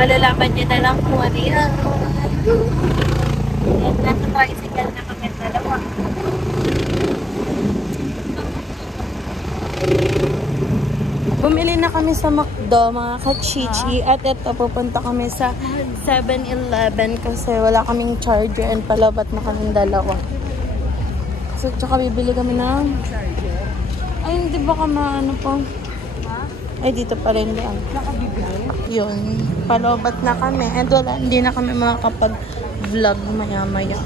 Malalaman niyo na lang kung ano yan. Nasa tricycle na kami dalawa. Bumili na kami sa McDo, mga kachichi. At ito, pupunta kami sa 7-Eleven kasi wala kaming charger and palabat na kaming dalawa. So, tsaka bibili kami ng charger. Ay, hindi ba ka maano po? Ay, dito pa rin yan. Nakabibili? Yun. Palobat na kami. And wala, hindi na kami makakapag-vlog maya-maya.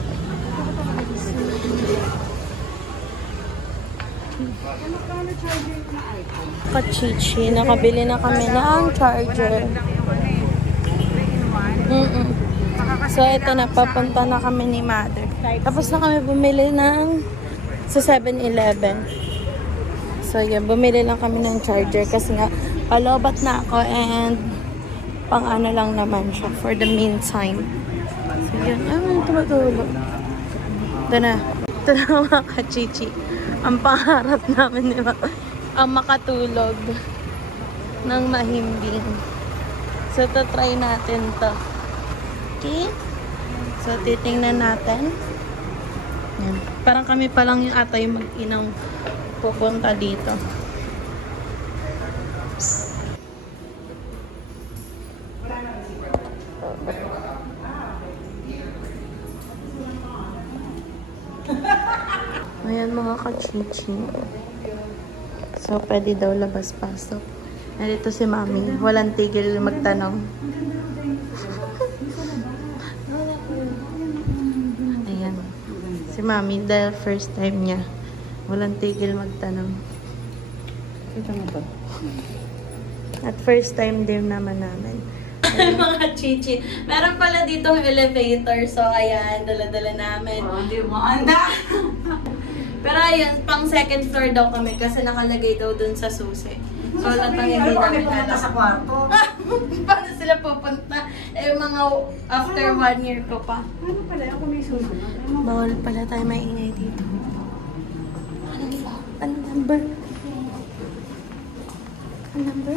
Kachichi, nakabili na kami ng charger. So, ito na, papunta na kami ni Mother. Tapos na kami bumili ng sa 7-Eleven. So, yun, bumili lang kami ng charger kasi nga, palobat na ako and pang ano lang naman siya for the meantime. So, yun. Ay, tumatulog. Ito na. Ito na mga kachichi. Ang pangarap namin, di ba? Ang makatulog ng mahimbing. So, try natin to. Okay? So, titingnan natin. Yan. Parang kami pa lang yung ata yung mag-inang pupunta dito. Ayan mga kachichi. So, pwede daw labas-pasok. Nandito si Mami. Walang tigil magtanong. Ayan. Si Mami, dahil first time niya. Walang tigil magtanong. Ito na to. At first time din naman namin. Mga chichi. Meron pala ditong elevator. So, ayan. Dala-dala namin. Oh, hindi mo anda. Pero ayan, pang second floor daw kami kasi nakalagay daw dun sa susi. So, latang hindi namin pupunta sa kwarto. Paano sila pupunta? Eh, mga after 1 year ko pa. Ano pala? Ako may susunod. Bawal pala tayo maingay dito. Ano ba? Ano number? Ano number?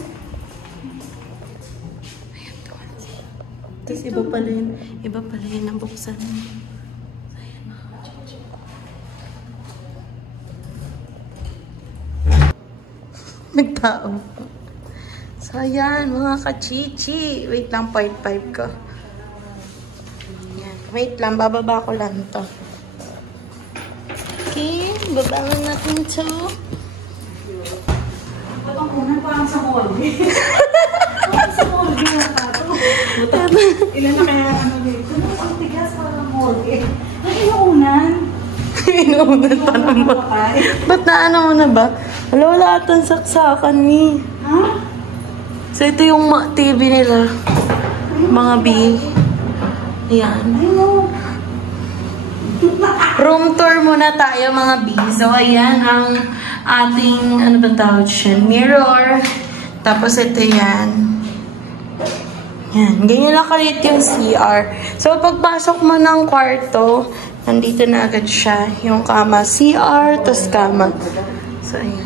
Ayan, 20. Tapos iba pala yun nabuksan. Ayan, mga chichi. Nagtao. So, ayan, mga kachichi. Wait lang, 0.5 ko. Ayan. Wait lang, bababa ko lang to. Okay, babangan natin to. Ba't ang kunan parang sa mall? Parang sa mall. Ilan na kaya ano dito? Ang tigas parang mall. Ay, inuunan. Inuunan pa naman. Ba't na ano mo na ba? Wala atang saksakan ni. Ha? So, ito yung TV nila. Mga B. Ayan. Room tour muna tayo, mga B. So, ayan ang ating, ano ba tawag siya? Mirror. Tapos, ito yan. Yan. Ganyan lang kalit yung CR. So, pagpasok mo ng kwarto, nandito na agad siya. Yung kama. CR, tas kama. So, ayan.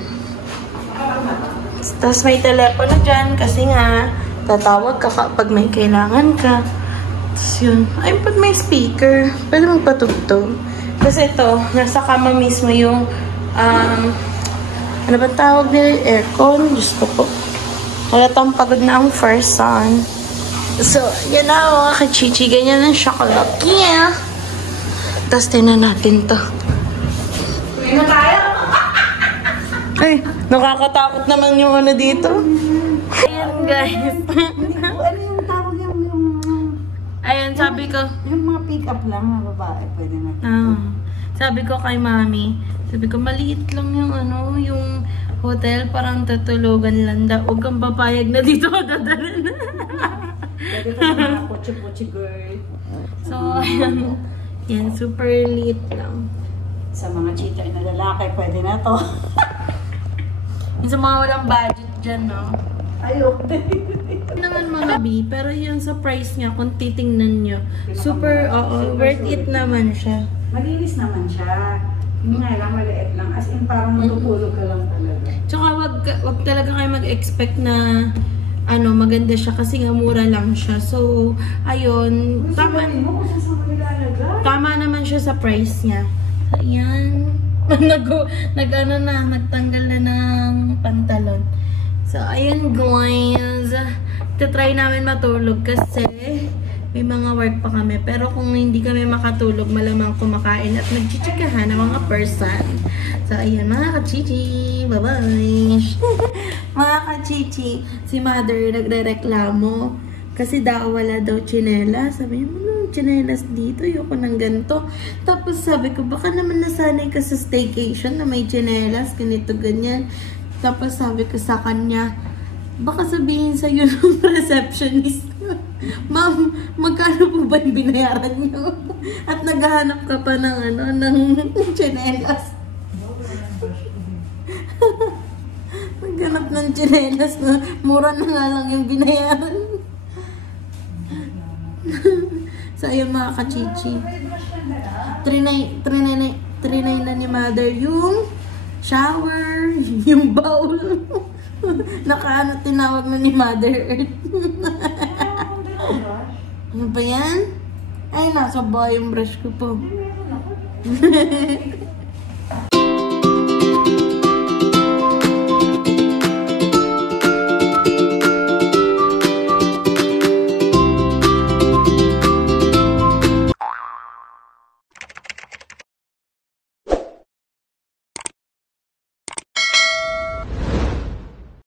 Tapos may telepono dyan kasi nga tatawag ka kapag may kailangan ka. Tapos yun. Ay, ba't may speaker? Pwede magpatugtog. Tapos ito, nasa kama mismo yung ano ba tawag nila? Aircon. Diyos ko po. Halatang pagod na ang first son. So, yan na mga kachichi. Ganyan ang chocolate. Yeah! Tapos tinan natin to. Uwi na tayo! Ay, nakakatakot naman yung ano dito. Ayan, guys. Ano yung tawag yung... Ayan, sabi ko. Yung mga pick-up lang na babae, pwede na. Sabi ko kay Mami, sabi ko, maliit lang yung ano, yung hotel, parang tutulugan lang daw. Huwag kang papayag na dito ka dadalhin. Pwede ka mga pochi-pochi girl. So, ayan. Yan, super liit lang. Sa mga chita na lalaki, pwede na to. Yung sa mga walang budget dyan, no? Ayok. Naman mga B, pero yun sa price niya, kung titingnan nyo, super, worth it naman siya. Malinis naman siya. Yung nga lang, maliit lang. As in, parang matutulog ka lang talaga. Tsaka wag talaga kayo mag-expect na maganda siya kasi nga mura lang siya. So, ayun, tama naman siya sa price niya. So, ayan. Nagtanggal na ng pantalon. So, ayun guys. Try namin matulog kasi may mga work pa kami. Pero kung hindi kami makatulog, malamang kumakain at nagchichikahan ng mga person. So, ayan mga kachichi. Bye-bye. Mga kachichi, si mother nagre-reklamo kasi daw wala daw tsinelas. Sabi niya, tsinelas dito, ayoko ng ganito. Tapos sabi ko, baka naman nasanay ka sa staycation na may tsinelas, ganito, ganyan. Tapos sabi ko sa kanya, baka sabihin sa'yo ng receptionist, ma'am, magkano po ba yung binayaran niyo? At naghahanap ka pa ng tsinelas. Naghanap ng tsinelas na mura na nga lang yung binayaran. So, ayun mga kachichi. Trinay na ni mother yung shower, yung bowl. Tinawag na ni Mother Earth. Ano ba yan? Ay, nasa ba yung brush ko po.